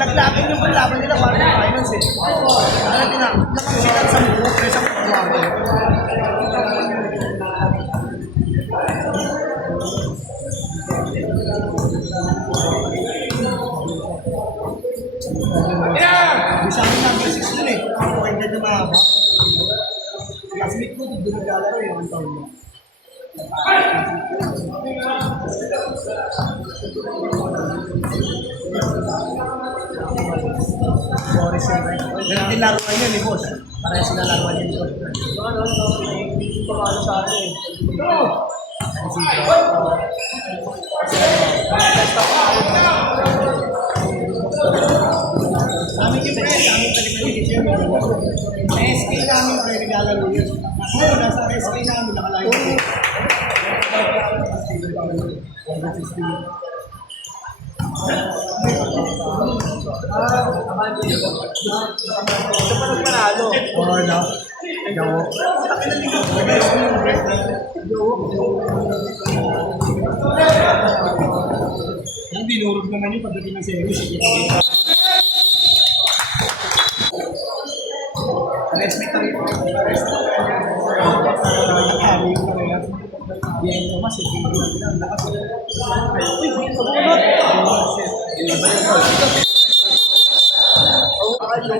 Laglagan yung laban nila para ng finance eh. Nakasikat sa buho kaysa pagbago. Bisa mo na, may 6 dun eh. Ako kayo na mahaba. Classmate ko, dumagalaro eh, ang taon mo. Thank you. Boris yun, right? Ganun din laruan yun, eh, boss. Parehas sila laruan yun, boss. Hindi pa malo sa akin, eh. Sa amin yung pre, sa amin talaga siya. Sa SK namin, pre, naglalaro yun. Ngayon, nasa SK namin, nakalayo ko. Oo, no? Gawo. Ang dinurog naman yung pagdating ng series. Respect rin po. Nakahali ko na yan. Yan ko mas, hindi ko lang lakas. Uy, hindi ko bunot! Over or over?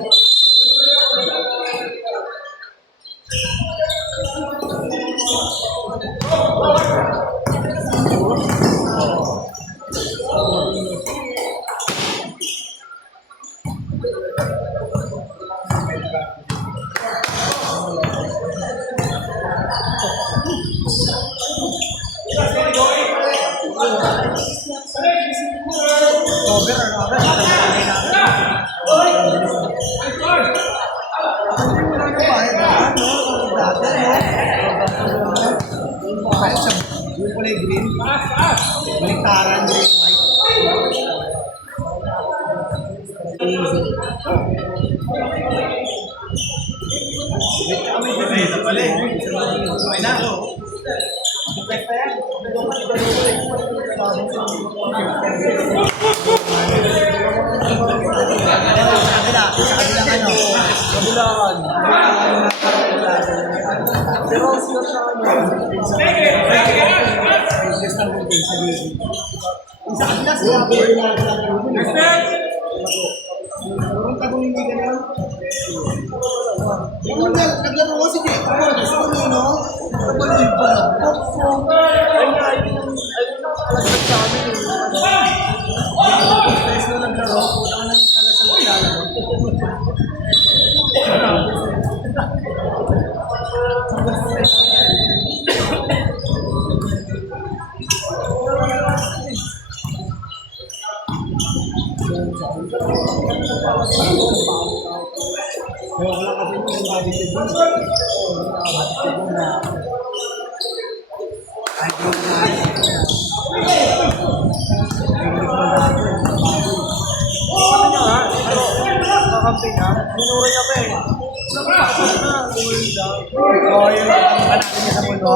Yung kulay green, baliktaran, green, white. Wait, kami din na pala eh. Okay na, no? Basta yan. Sa kabila ano? Kabilaan. Pero sila sa ano? Sa kabila sila. Ang tagong hindi ka lang. Yung naglaro ko si Jake Paul. Gusto ko nyo, no? Kapag yung pala. Ay nga, ayun ang kalagdag sa amin. Guys na naglaro, puta ka nang sagasang kilala mo. Kaya wala kasi yung body to do. Ay, bro na. Ano nyo ha? Pero, makamping ha? Minura niya pa eh. Napapasok na. Bumulda. Oo, yun. Ang panalo niya sa mundo.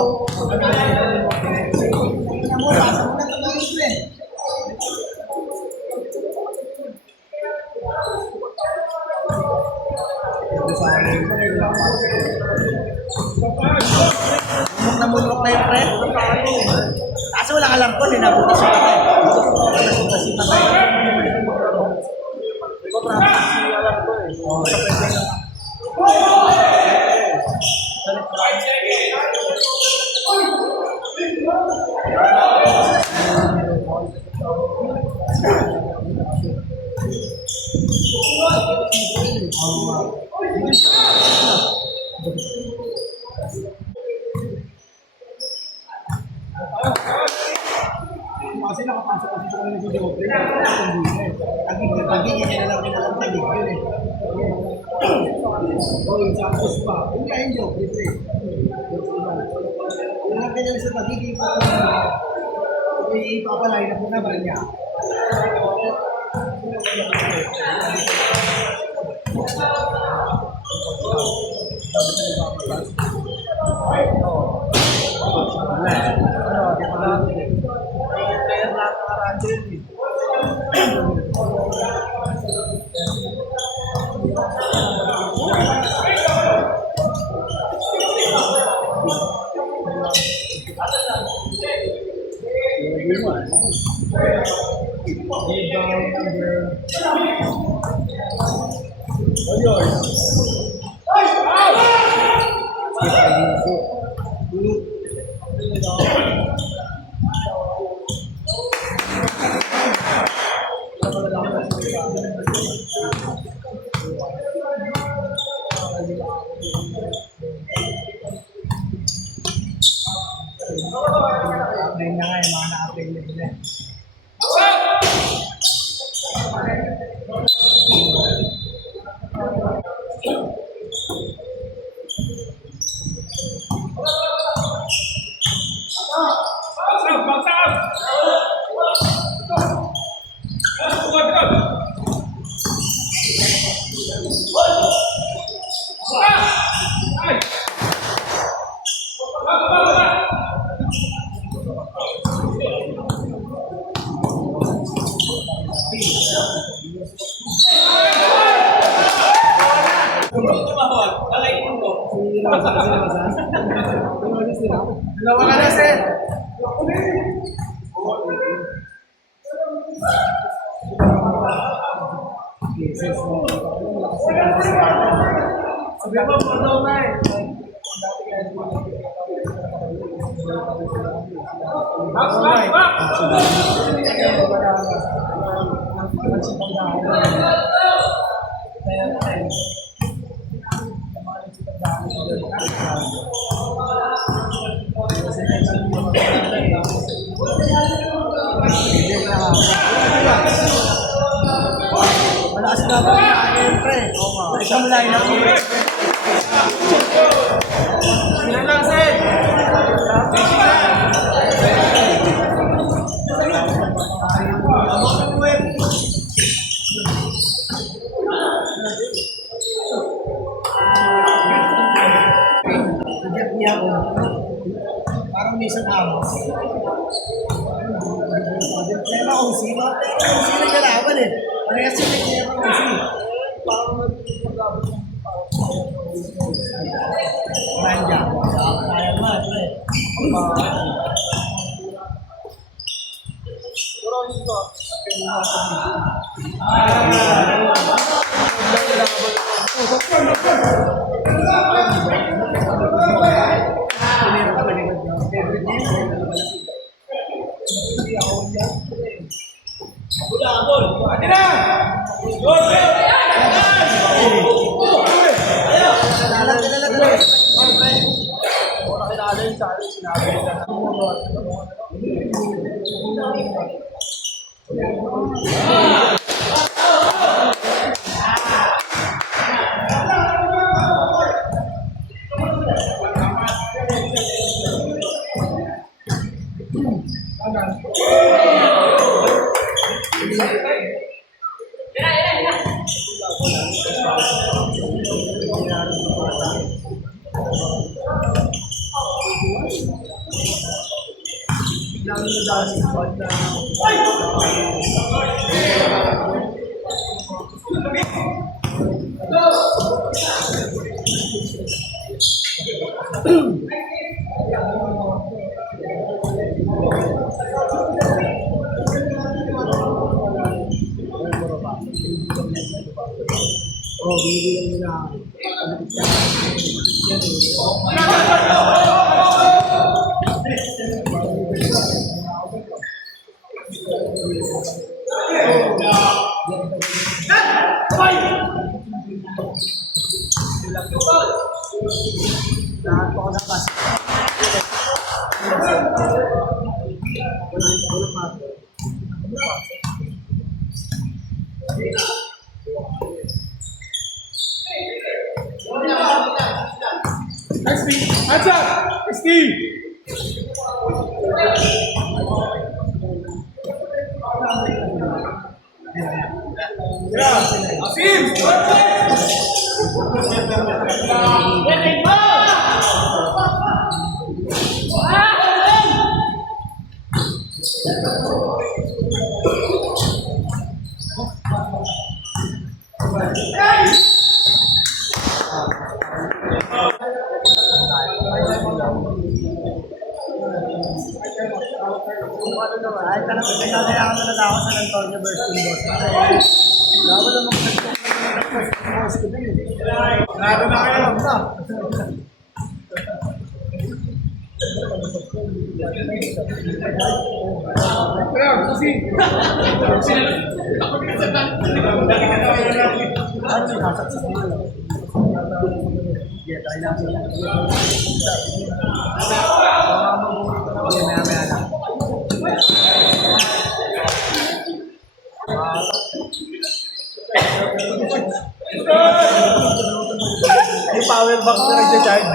Namura, sa muna ito na rin eh. Namulok na yung pre. Kaso wala ka lang po, ninabutas yung patay. Nasutas yung patay. Ikaw practice siya lang po eh. Oo, sa pwede. Kasi nakapasok kasi sa kanila video open. Tagig niya na lang pinalang tagig yun eh. Oh, yung Santos pa. Yung kaya yung joke, pre. Yung natin nila sa tagig, ipapalay na po na ba niya? Ngayon na nga yung mga na-apply nila. Dalawa ka na, sir. Sabi mo, photo na eh. Malakas na ba yung siyempre? Isang line na po. Yan lang, sir. Parang minsan amos. Kaya na kung sino nagkalaban eh. Parehas sila kaya na kung sino. Nandiyan. Kaya naman eh. Oh, bibigyan nila. Hands up! Steve! Asim! Ay, talagang pinadayaan na ako sa Antonio versus Boss. Dapat naman Boss ko din. Grabe na kayo. Yung power bank na nag-charge.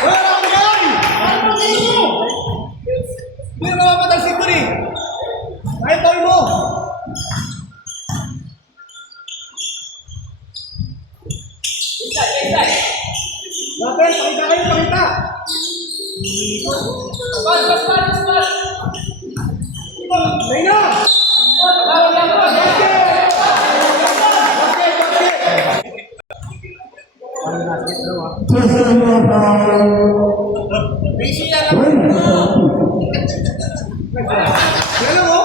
Bola, bola. Hindi na mapatag si Kuri. Ay, ball mo. Lapit, pakita kayo, pakita. Ayun na. Yan mo.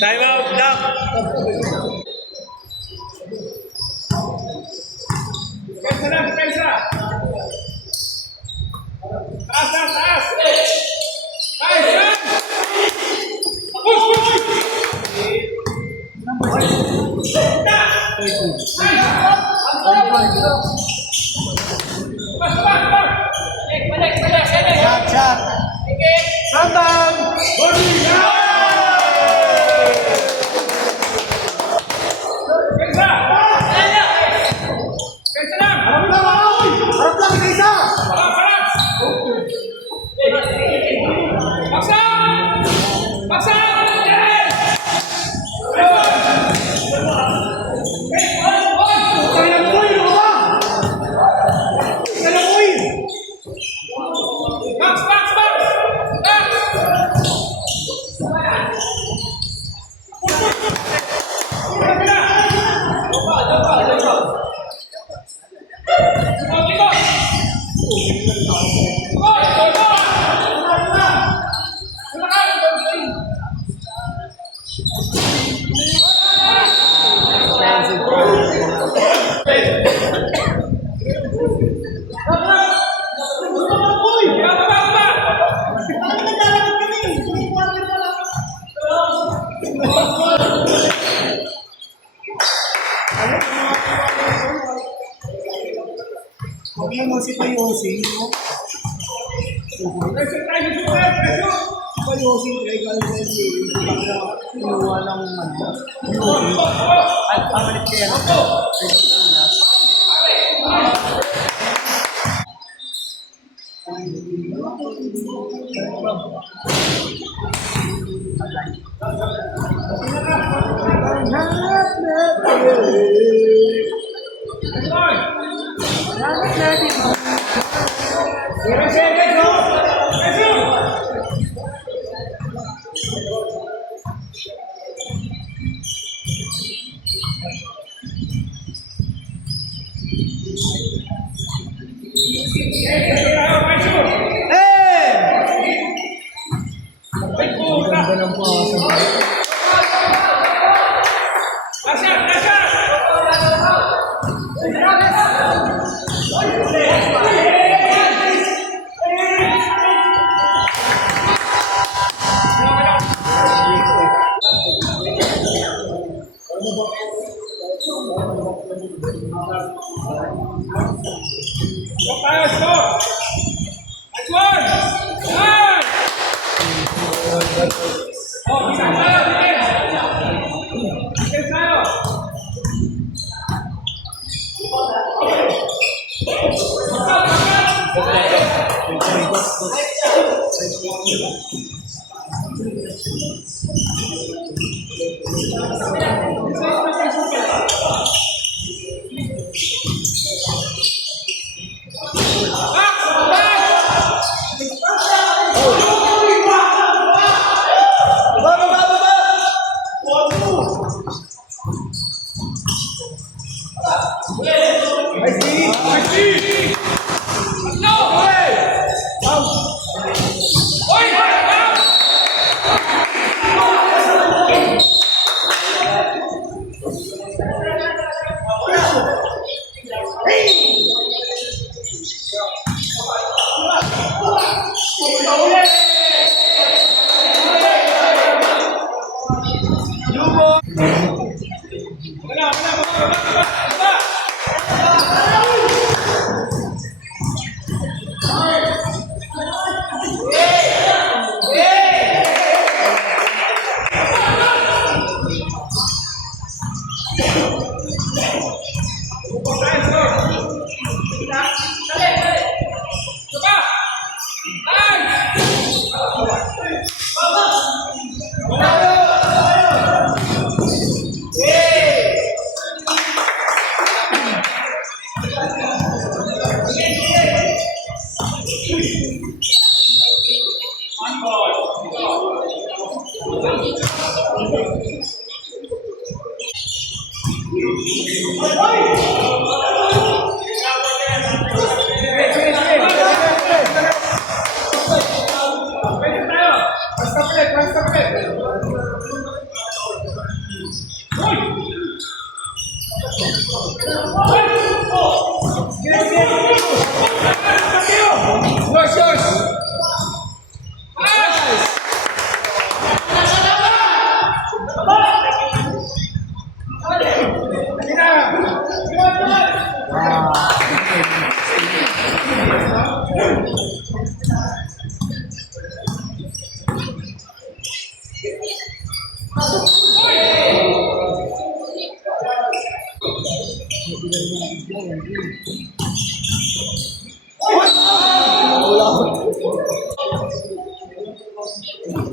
Time out, Doc. Basta, basta! shot. Rambang! Harap lang, isa! Huwag naman si Payosi, no? Payosi, legal na kinuha ng at pamalit kaya ganda ng pasa.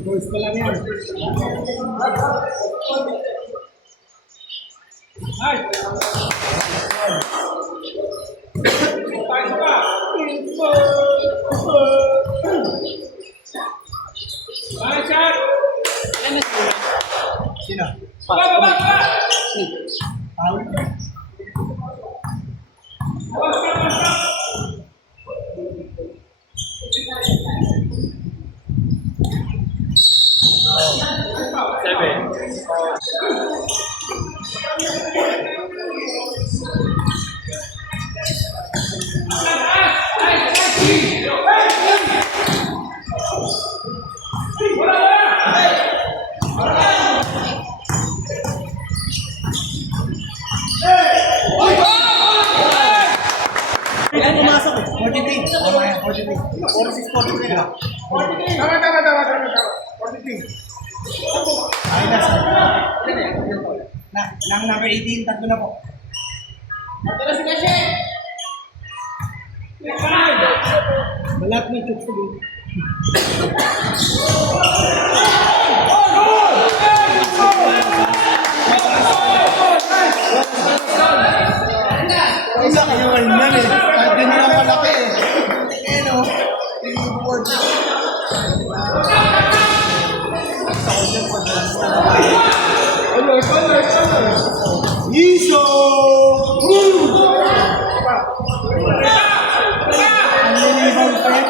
Boys pa lang yan. Sino? Paul? Ay, pumasok eh. 43. Tama yan, 43. 46, 43 ha. Tama. 43. Ay, nasa. Nang number 18, tatlo na po. Balat ng chok sa dito. Isa kayo yan eh. Kahit din nila malaki eh. Eh no. Reward. Iso! Ang lilibang pa yan.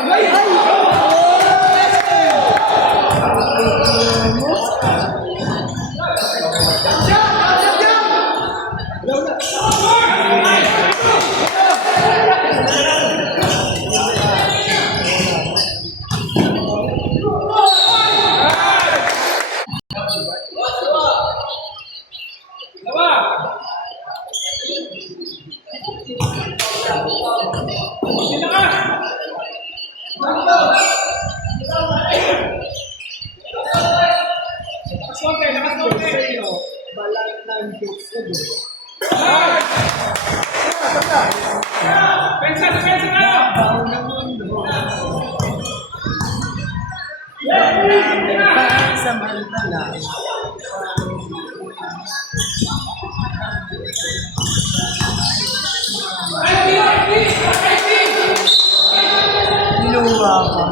Balat ng chok sa dito. Baon ng mundo. Samantala. Niluwa pa.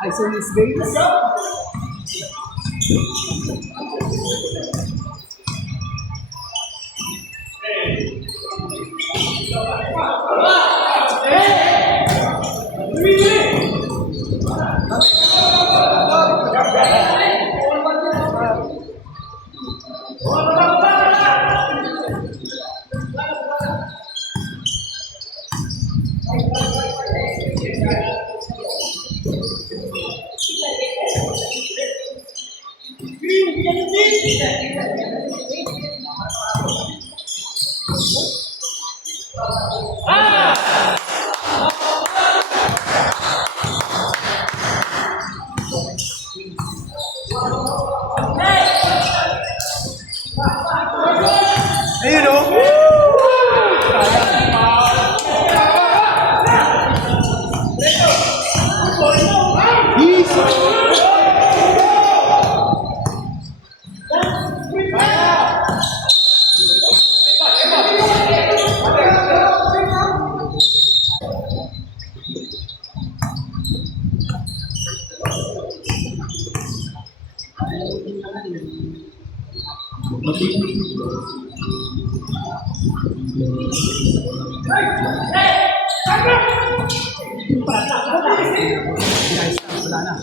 I saw his face. Ayun o. Wala na.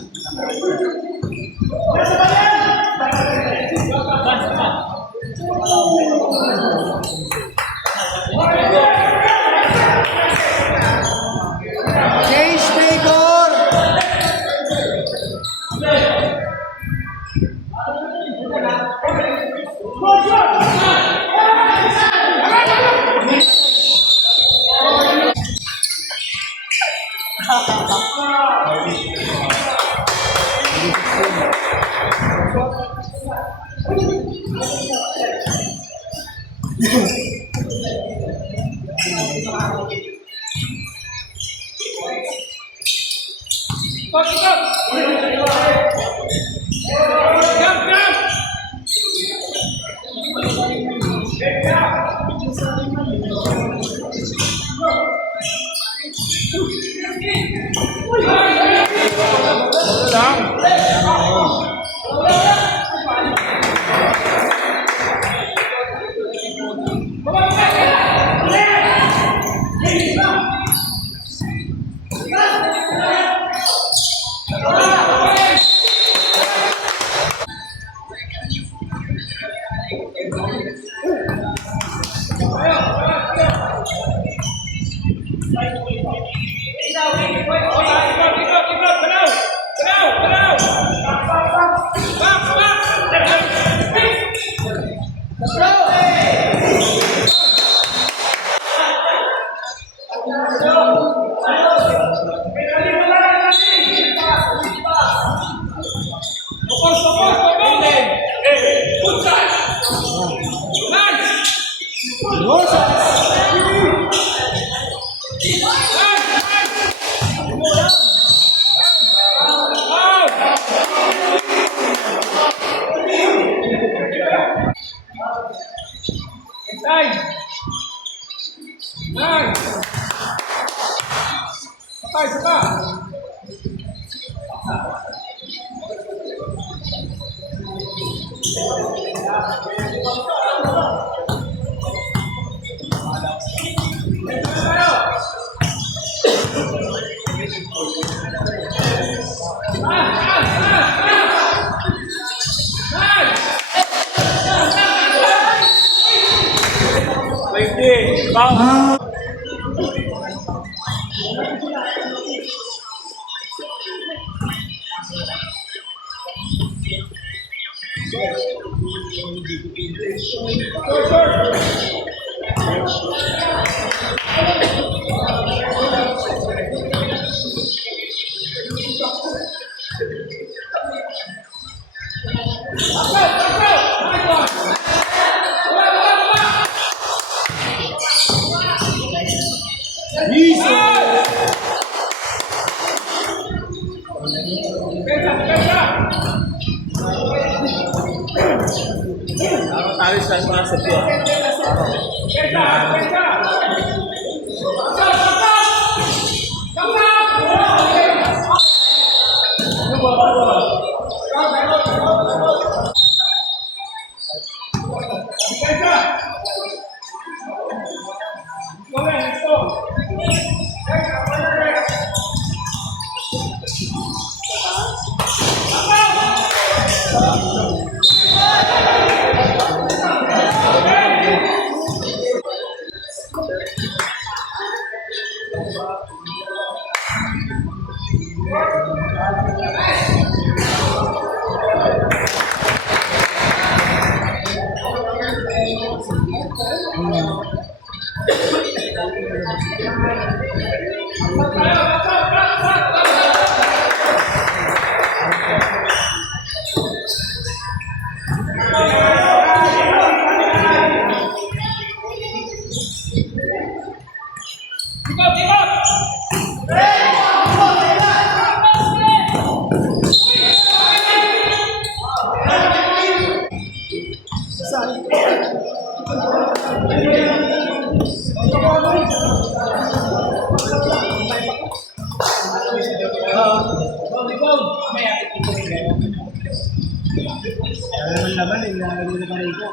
Laman eh, nalagay na pa rito.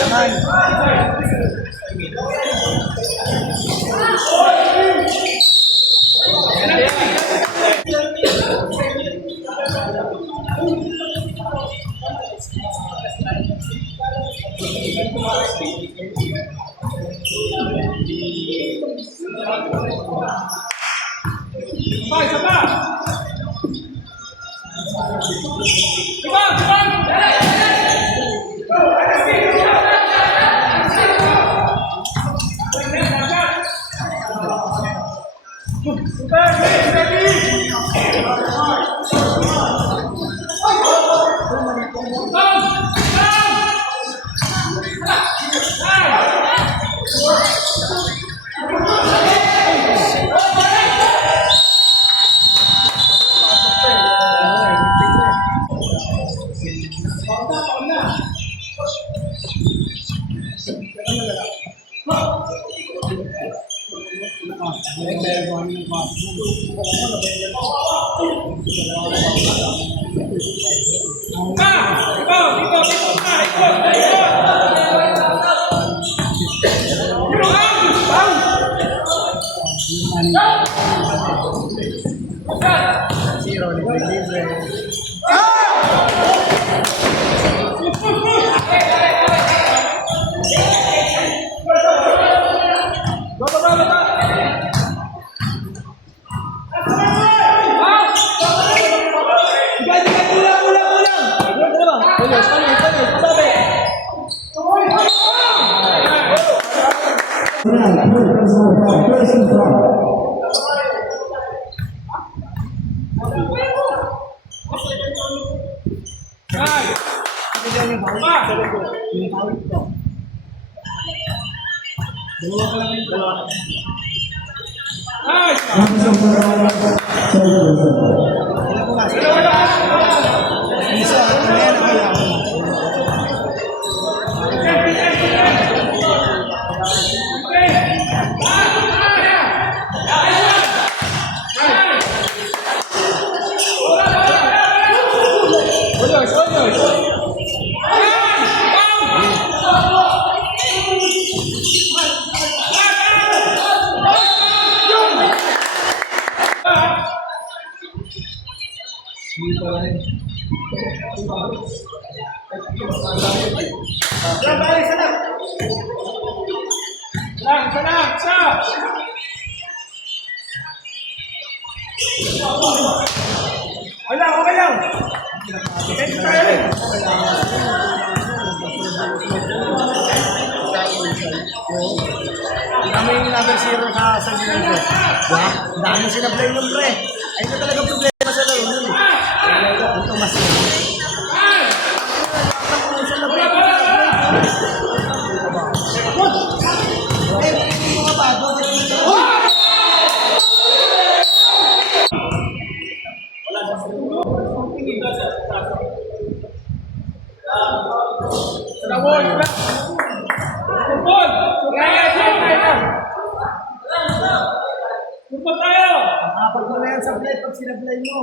Laman. Zero, libre. Kami yung number 0 sa San Diego. Dami sinablay ng pre. Ayun na talaga problema sa laro nun. Ito mas kapag mo na yan sa play, pag sinablay mo.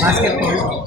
Basketball.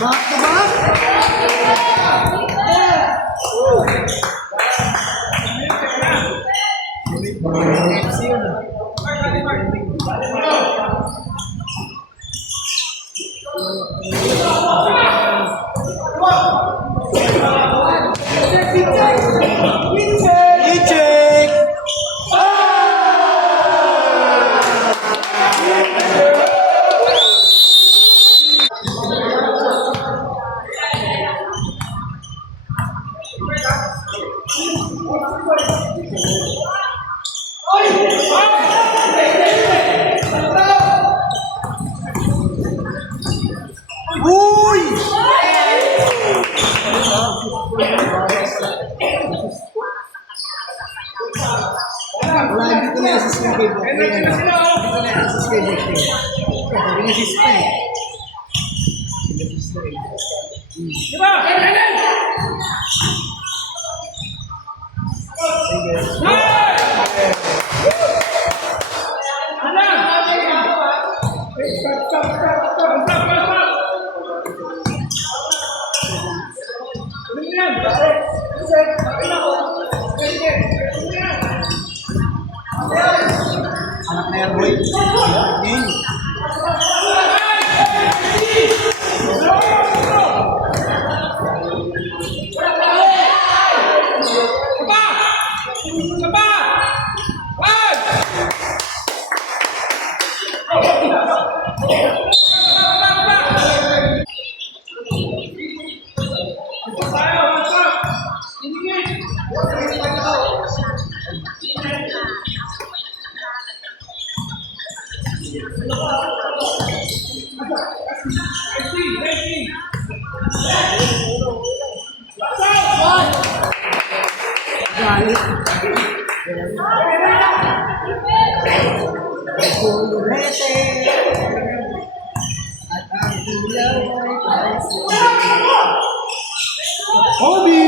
Back to back. I-check! Uy! Wala, hindi ko na-assist yung game. Hindi ko na-assist yung game. Pinassist pa eh. Pinassist pa eh. Anak na yan, boy. Game. Galit. Pulurete. At ang ilaw ay Hobby!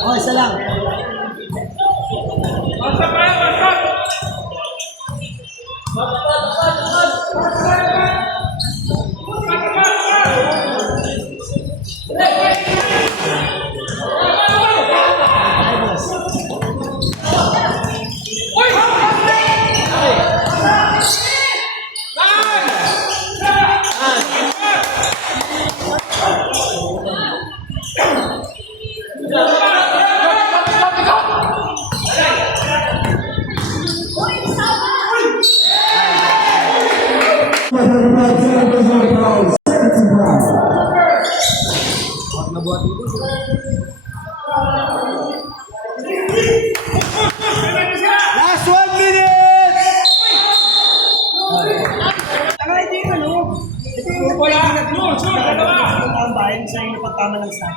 Oh, isa lang.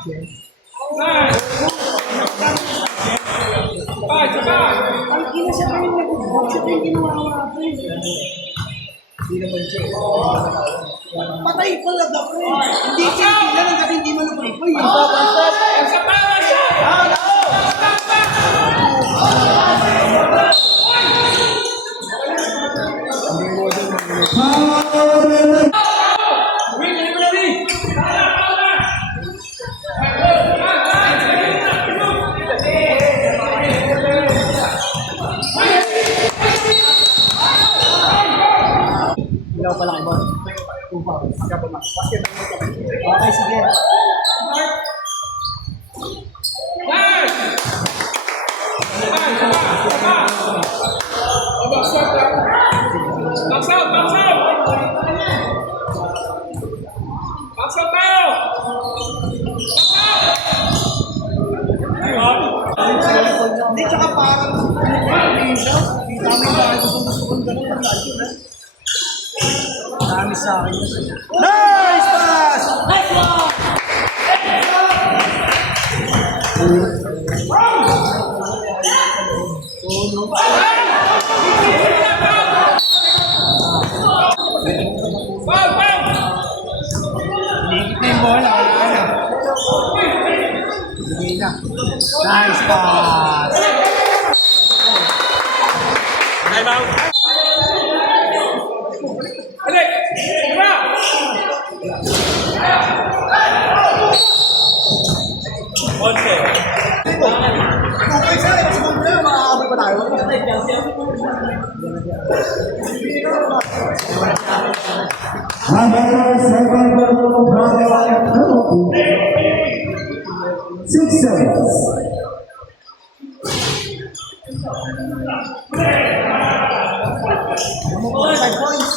Jen. Sabay, sabay. Ang ina siya pa yung nag-box, siya pa yung ginawa ko eh. Hindi naman siya. Patay pala ba ko eh. Hindi siya kailan hanggang hindi mo napay-pay. Sa tawa siya. Win, win, win, win. Ilaw pala kay boss. Okay, sige. Box out, box out. Box out tayo. Hindi, tsaka parang hindi namin bakit gusto kong ganun ang layo na. Marami sa akin. Nice pass! Nice one! Foul, foul. Liigit na yung bola. Sige na. Nice pass! Time out. Balik. Diba? Onse. Okay, sir. Sunod na. Makakabot pa tayo. Six seconds. Five points.